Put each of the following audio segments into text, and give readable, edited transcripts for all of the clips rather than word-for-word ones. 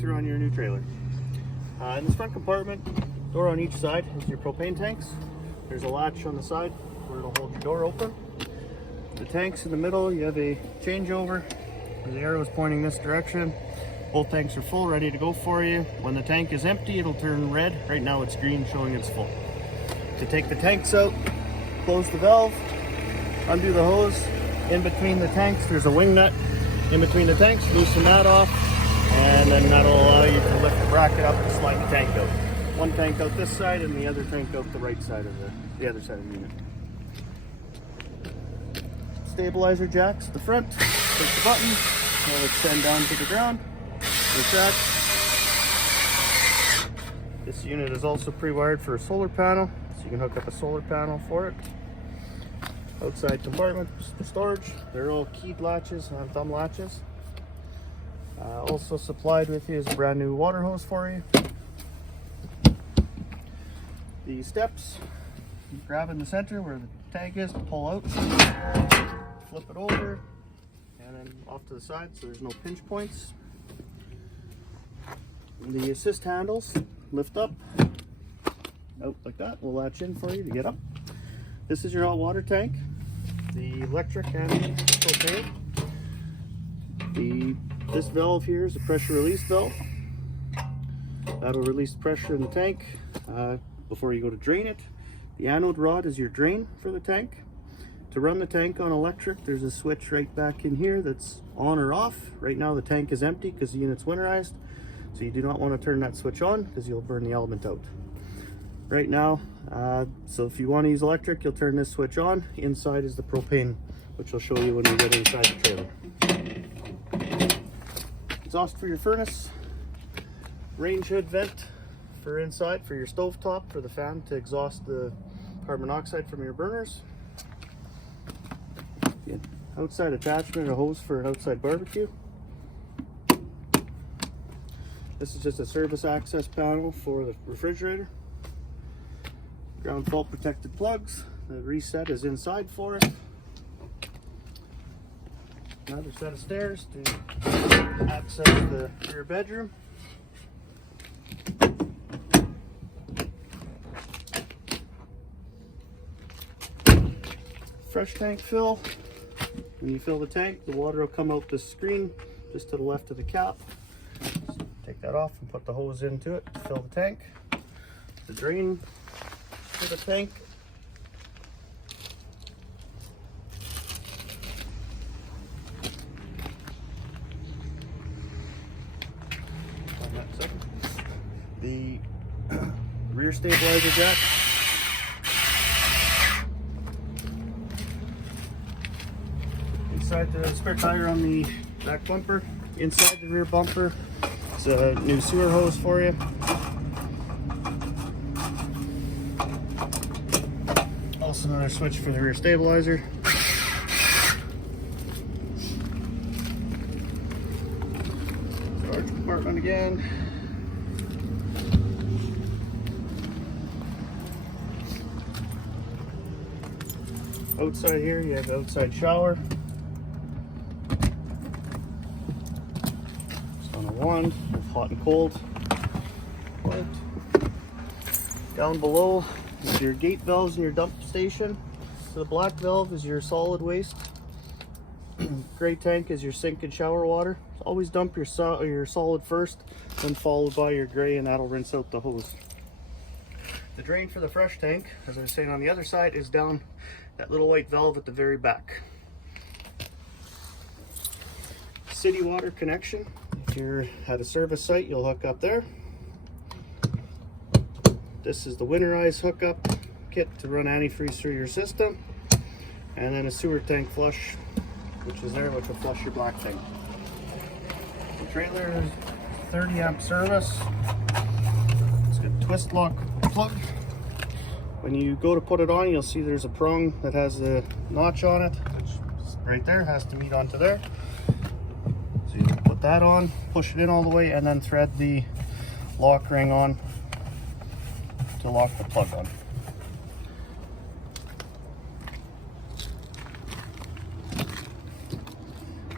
through on your new trailer. In this front compartment, door on each side is your propane tanks. There's a latch on the side where it'll hold your door open. The tanks in the middle, you have a changeover. The arrow is pointing this direction. Both tanks are full, ready to go for you. When the tank is empty, it'll turn red. Right now it's green, showing it's full. To take the tanks out, close the valve, undo the hose. In between the tanks, there's a wing nut. In between the tanks, loosen that off, and then that'll allow you to lift the bracket up to slide the tank out. One tank out this side, and the other tank out the right side of the other side of the unit. Stabilizer jacks at the front. Push the button, it'll extend down to the ground. Retract. This unit is also pre-wired for a solar panel, so you can hook up a solar panel for it. Outside compartment for storage. They're all keyed latches and thumb latches. Also supplied with you is a brand new water hose for you. The steps, you grab in the center where the tank is, pull out, flip it over, and then off to the side so there's no pinch points. The assist handles lift up, out like that, will latch in for you to get up. This is your hot water tank, the electric and propane. This valve here is a pressure release valve. That'll release pressure in the tank before you go to drain it. The anode rod is your drain for the tank. To run the tank on electric, there's a switch right back in here that's on or off. Right now the tank is empty because the unit's winterized, so you do not want to turn that switch on because you'll burn the element out. Right now, so if you want to use electric, you'll turn this switch on. Inside is the propane, which I'll show you when we get inside the trailer. Exhaust for your furnace, range hood vent for inside for your stovetop for the fan to exhaust the carbon monoxide from your burners. Outside attachment, a hose for an outside barbecue. This is just a service access panel for the refrigerator. Ground fault protected plugs. The reset is inside for it. Another set of stairs to access the rear bedroom. Fresh tank fill. When you fill the tank, the water will come out the screen just to the left of the cap. So take that off and put the hose into it to fill the tank. The drain for the tank. The rear stabilizer jack. Inside the spare tire on the back bumper. Inside the rear bumper, it's a new sewer hose for you. Also another switch for the rear stabilizer. Storage compartment again. Outside here, you have the outside shower. It's on a wand with hot and cold. Down below is your gate valves and your dump station. So the black valve is your solid waste. Gray tank is your sink and shower water. Always dump your solid first, then followed by your gray, and that'll rinse out the hose. The drain for the fresh tank, as I was saying on the other side, is down that little white valve at the very back. City water connection. If you're at a service site, you'll hook up there. This is the winterized hookup kit to run antifreeze through your system. And then a sewer tank flush, which is there, which will flush your black tank. The trailer is 30 amp service. It's got a twist lock plug. When you go to put it on, you'll see there's a prong that has a notch on it, which right there has to meet onto there. So you put that on, push it in all the way, and then thread the lock ring on to lock the plug on.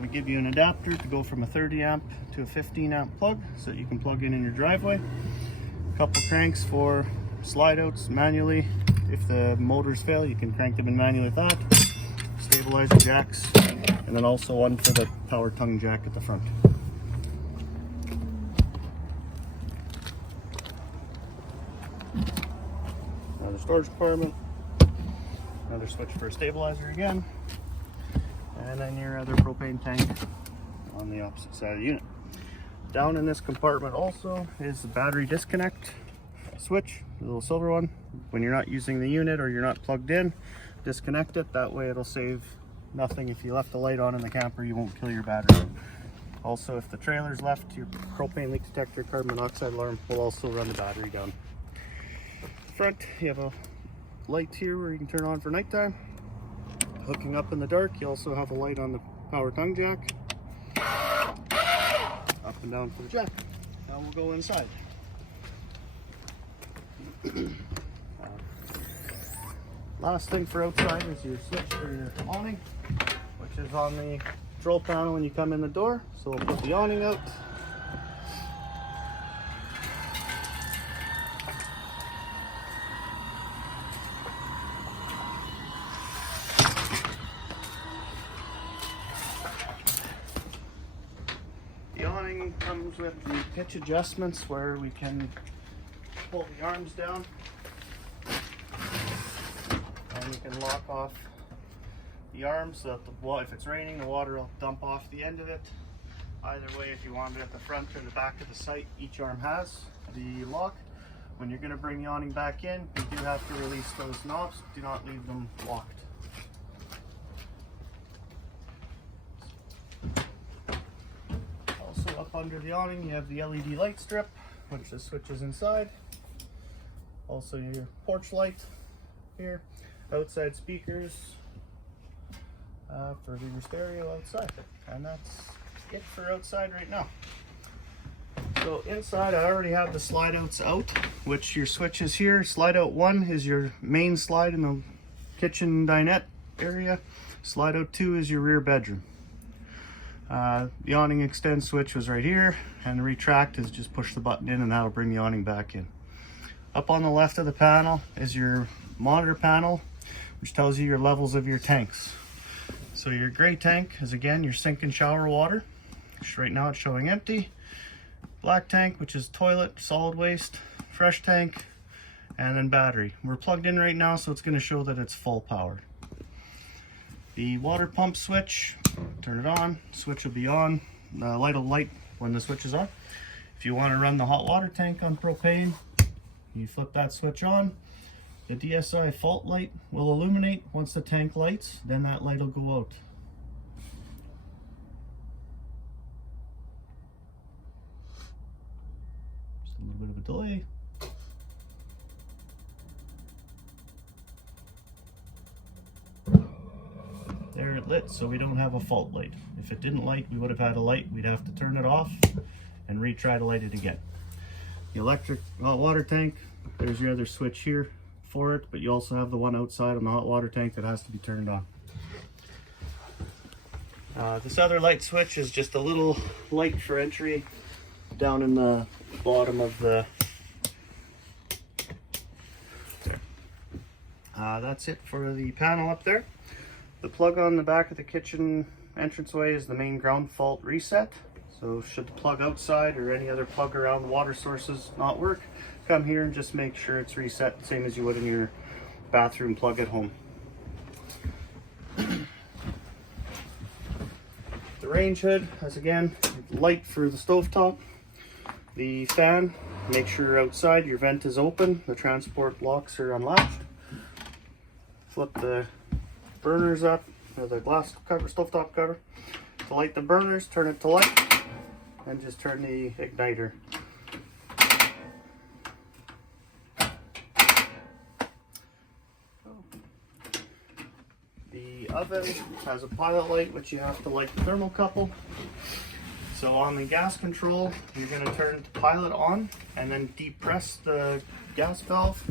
We give you an adapter to go from a 30 amp to a 15 amp plug so that you can plug in your driveway. A couple cranks for slide outs manually. If the motors fail, you can crank them in manually with that. Stabilizer jacks, and then also one for the power tongue jack at the front. Another storage compartment, another switch for a stabilizer again, and then your other propane tank on the opposite side of the unit. Down in this compartment also is the battery disconnect switch, the little silver one. When you're not using the unit or you're not plugged in, disconnect it. That way it'll save nothing. If you left the light on in the camper, you won't kill your battery. Also, if the trailer's left, your propane leak detector, carbon monoxide alarm will also run the battery down. Front, you have a light here where you can turn on for nighttime. Hooking up in the dark, you also have a light on the power tongue jack. Up and down for the jack. Now we'll go inside. Last thing for outside is your switch for your awning, which is on the control panel when you come in the door. So we'll put the awning out. The awning comes with the pitch adjustments where we can pull the arms down. And you can lock off the arms so that if it's raining, the water will dump off the end of it. Either way, if you want it at the front or the back of the site, each arm has the lock. When you're going to bring the awning back in, you do have to release those knobs. Do not leave them locked. Also up under the awning, you have the LED light strip, which the switches inside. Also your porch light here. Outside speakers for your stereo outside, and that's it for outside right now. So inside, I already have the slide outs out, which your switch is here. Slide out 1 is your main slide in the kitchen dinette area. Slide out 2 is your rear bedroom. The awning extend switch was right here, and the retract is just push the button in and that'll bring the awning back in. Up on the left of the panel is your monitor panel, which tells you your levels of your tanks. So your gray tank is again your sink and shower water, which right now it's showing empty. Black tank, which is toilet, solid waste, fresh tank, and then battery. We're plugged in right now, so it's going to show that it's full powered. The water pump switch, turn it on, switch will be on, the light will light when the switch is on. If you want to run the hot water tank on propane, you flip that switch on. The DSI fault light will illuminate once the tank lights, then that light will go out. Just a little bit of a delay. There it lit, so we don't have a fault light. If it didn't light, we would have had a light. We'd have to turn it off and retry to light it again. The electric hot water tank, there's your other switch here for it, but you also have the one outside on the hot water tank that has to be turned on. This other light switch is just a little light for entry down in the bottom of the there. That's it for the panel up there. The plug on the back of the kitchen entranceway is the main ground fault reset. So should the plug outside or any other plug around the water sources not work, come here and just make sure it's reset, same as you would in your bathroom plug at home. The range hood has again light for the stovetop. The fan, make sure outside your vent is open, the transport locks are unlatched. Flip the burners up, or the glass cover, stovetop cover. To light the burners, turn it to light, and just turn the igniter. The oven has a pilot light, which you have to light the thermocouple. So on the gas control, you're going to turn the pilot on and then depress the gas valve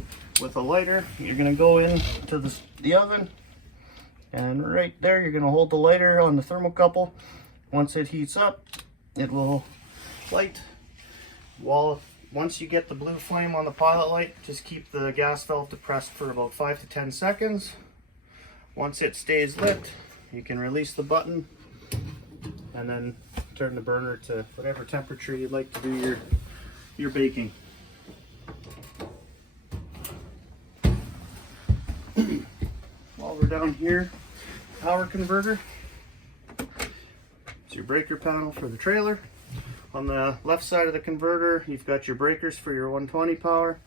with a lighter. You're going to go into the oven, and right there you're going to hold the lighter on the thermocouple. Once it heats up, it will light. Once you get the blue flame on the pilot light, just keep the gas valve depressed for about 5 to 10 seconds. Once it stays lit, you can release the button and then turn the burner to whatever temperature you'd like to do your baking. While we're down here, power converter. It's your breaker panel for the trailer. On the left side of the converter, you've got your breakers for your 120 power,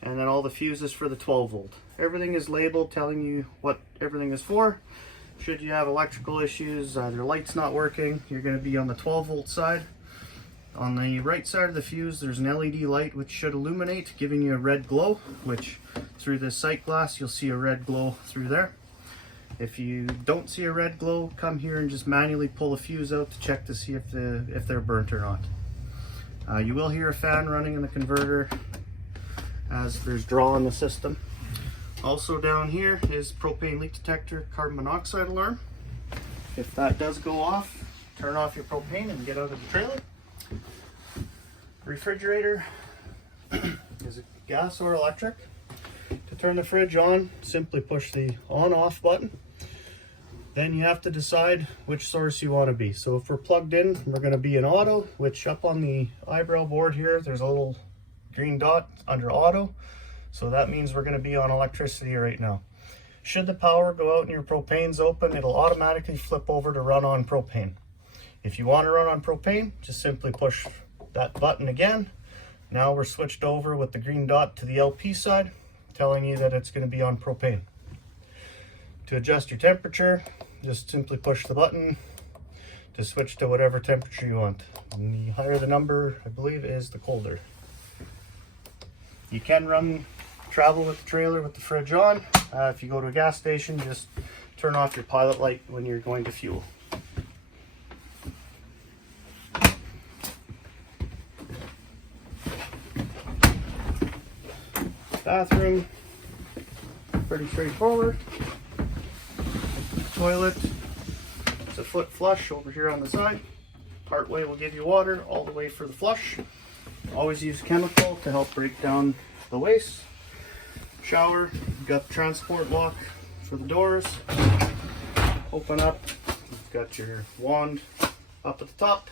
and then all the fuses for the 12 volt. Everything is labeled telling you what everything is for. Should you have electrical issues, either light's not working, you're going to be on the 12 volt side. On the right side of the fuse, there's an LED light which should illuminate, giving you a red glow, which through this sight glass you'll see a red glow through there. If you don't see a red glow, come here and just manually pull the fuse out to check to see if they're burnt or not. You will hear a fan running in the converter as there's draw in the system. Also down here is propane leak detector carbon monoxide alarm. If that does go off, turn off your propane and get out of the trailer. Refrigerator is it gas or electric? To turn the fridge on, simply push the on-off button. Then you have to decide which source you want to be. So if we're plugged in, we're going to be in auto, which up on the eyebrow board here, there's a little green dot under auto. So that means we're going to be on electricity right now. Should the power go out and your propane's open, it'll automatically flip over to run on propane. If you want to run on propane, just simply push that button again. Now we're switched over with the green dot to the LP side, telling you that it's going to be on propane. To adjust your temperature, just simply push the button to switch to whatever temperature you want. And the higher the number, I believe, is the colder. You can travel with the trailer with the fridge on. If you go to a gas station, just turn off your pilot light when you're going to fuel. Bathroom, pretty straightforward. Toilet, it's a foot flush over here on the side. Part way will give you water, all the way for the flush. Always use chemical to help break down the waste. Shower, you've got the transport lock for the doors. Open up, you've got your wand up at the top.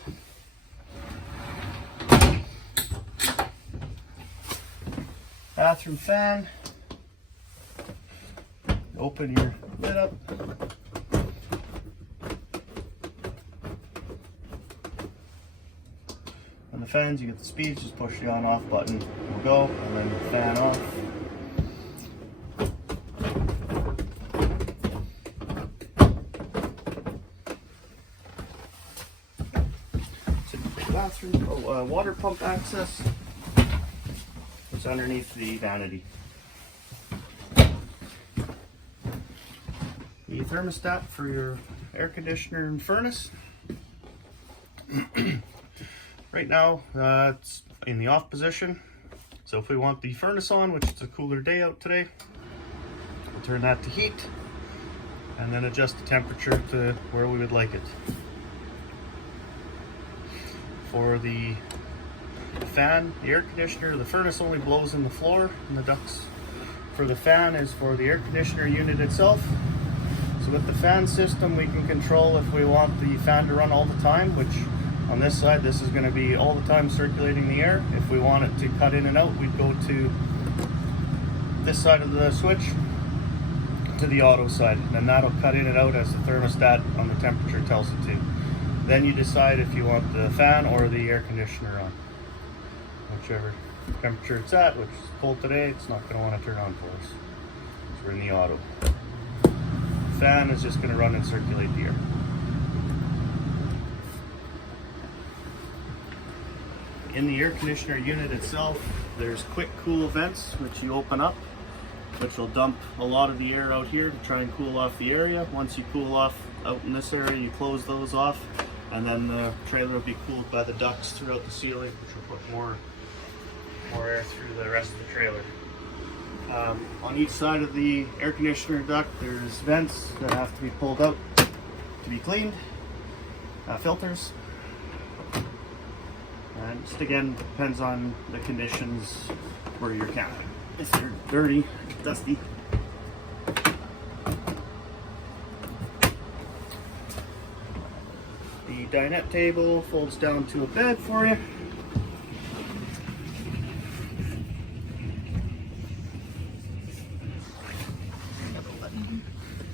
Bathroom fan. Open your lid up. On the fans, you get the speeds, just push the on off button, will go, and then the fan off. Bathroom, water pump access. It's underneath the vanity. The thermostat for your air conditioner and furnace. Right now, it's in the off position. So if we want the furnace on, which is a cooler day out today, we'll turn that to heat and then adjust the temperature to where we would like it. For the fan, the air conditioner, the furnace only blows in the floor and the ducts for the fan is for the air conditioner unit itself. So with the fan system, we can control if we want the fan to run all the time, which on this side, this is going to be all the time circulating the air. If we want it to cut in and out, we'd go to this side of the switch to the auto side, and that'll cut in and out as the thermostat on the temperature tells it to. Then you decide if you want the fan or the air conditioner on. Whichever temperature it's at, which is cold today, it's not going to want to turn on for us. So we're in the auto. The fan is just going to run and circulate the air. In the air conditioner unit itself, there's quick cool vents which you open up, which will dump a lot of the air out here to try and cool off the area. Once you cool off out in this area, you close those off, and then the trailer will be cooled by the ducts throughout the ceiling, which will put more air through the rest of the trailer. On each side of the air conditioner duct, there's vents that have to be pulled out to be cleaned, filters. And just again, depends on the conditions where you're camping. If they're dirty, dusty. The dinette table folds down to a bed for you.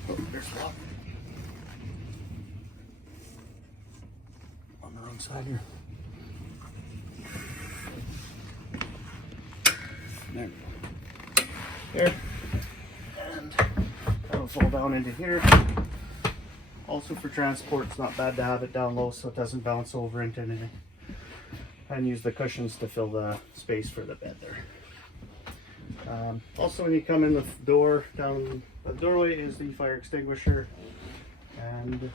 Oh, there's lock. On the wrong side here. There we go. There. And that'll fall down into here. Also for transport, it's not bad to have it down low so it doesn't bounce over into anything. And use the cushions to fill the space for the bed there. Also, when you come in the door, down the doorway is the fire extinguisher, and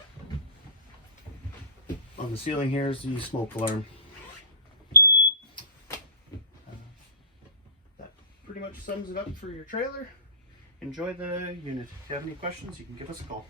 on the ceiling here is the smoke alarm. That pretty much sums it up for your trailer. Enjoy the unit. If you have any questions, you can give us a call.